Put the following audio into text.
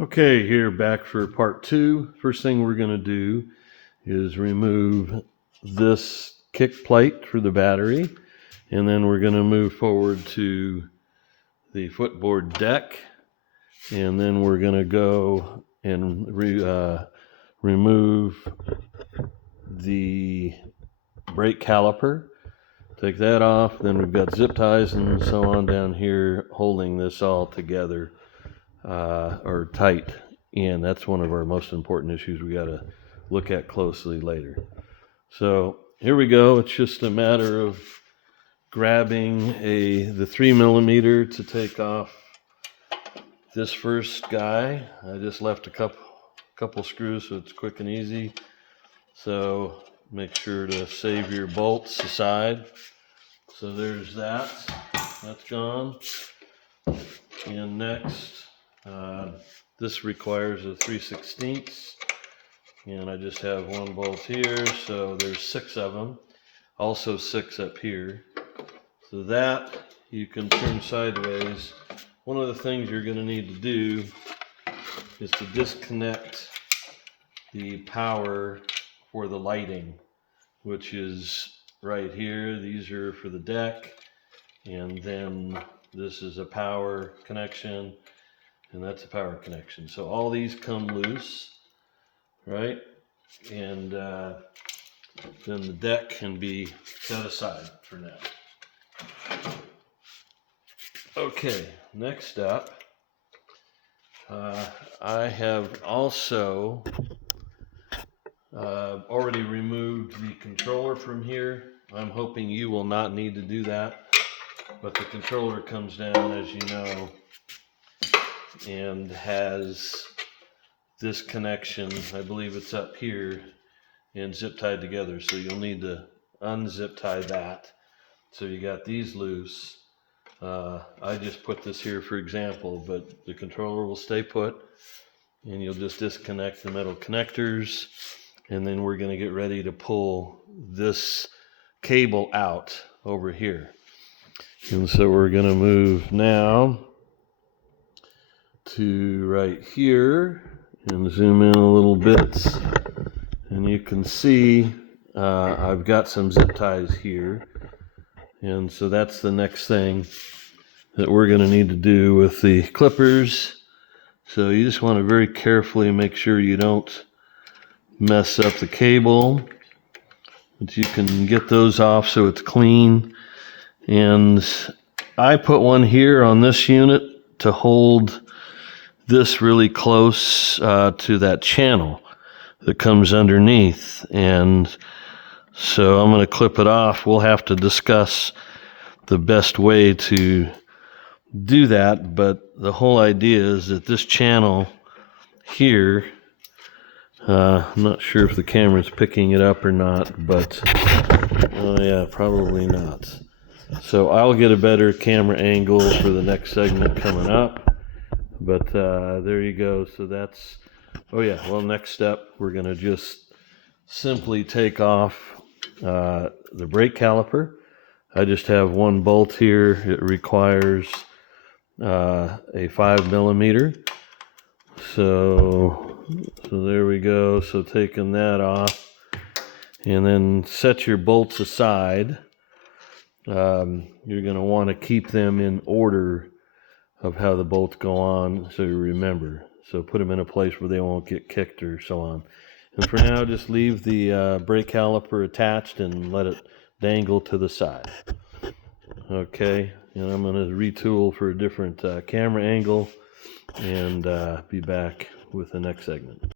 Okay, here back for part two. First thing we're going to do is remove this kick plate for the battery, and then we're going to move forward to the footboard deck, and then we're going to go and remove the brake caliper. Take that off. Then we've got zip ties and so on down here holding this all together or tight. And that's one of our most important issues we got to look at closely later. So here we go. It's just a matter of grabbing the 3mm to take off this first guy. I just left a couple screws so it's quick and easy. So make sure to save your bolts aside. So there's that. That's gone. And next, this requires a 3/16, and I just have one bolt here, so there's 6 of them, also 6 up here. So that you can turn sideways. One of the things you're going to need to do is to disconnect the power for the lighting, which is right here. These are for the deck, and then this is a power connection, and that's a power connection. So all these come loose, right? And then the deck can be set aside for now. Okay, next up, I have also already removed the controller from here. I'm hoping you will not need to do that, but the controller comes down, as you know, and has this connection, I believe it's up here, and zip tied together. So you'll need to unzip tie that. So you got these loose. I just put this here for example, but the controller will stay put, and you'll just disconnect the metal connectors, and then we're going to get ready to pull this cable out over here. And so we're going to move now to right here and zoom in a little bit, and you can see I've got some zip ties here, and so that's the next thing that we're going to need to do with the clippers. So you just want to very carefully make sure you don't mess up the cable, but you can get those off so it's clean. And I put one here on this unit to hold this really close to that channel that comes underneath, and so I'm going to clip it off. We'll have to discuss the best way to do that, but the whole idea is that this channel here, I'm not sure if the camera's picking it up or not, but oh yeah, probably not. So I'll get a better camera angle for the next segment coming up. But there you go. So that's, oh yeah, well, next step, we're going to just simply take off the brake caliper. I just have one bolt here. It requires a 5mm. So there we go. So taking that off, and then set your bolts aside. You're going to want to keep them in order of how the bolts go on, so you remember. So put them in a place where they won't get kicked or so on. And for now, just leave the brake caliper attached and let it dangle to the side. Okay, and I'm going to retool for a different camera angle and be back with the next segment.